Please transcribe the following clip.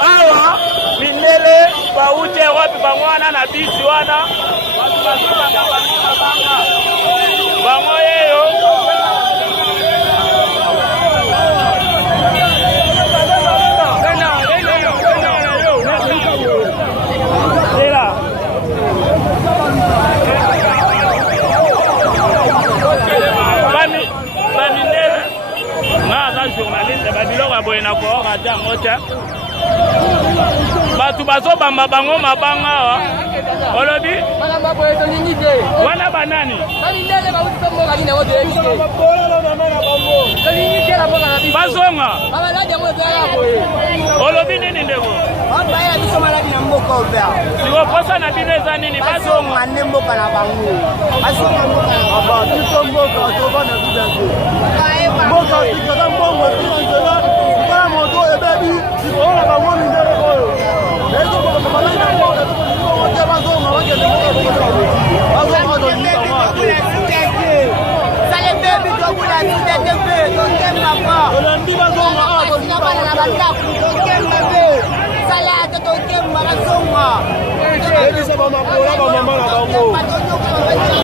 awa mindele bauje wapi bangwana na bisi wana bango yeyo journaliste babiloko boye na koora te yango te bato bazobamba bango mabanga awa olobi wana banani bazonga olobi nini ndeko sikoposa na bino eza nini bazonga Baby,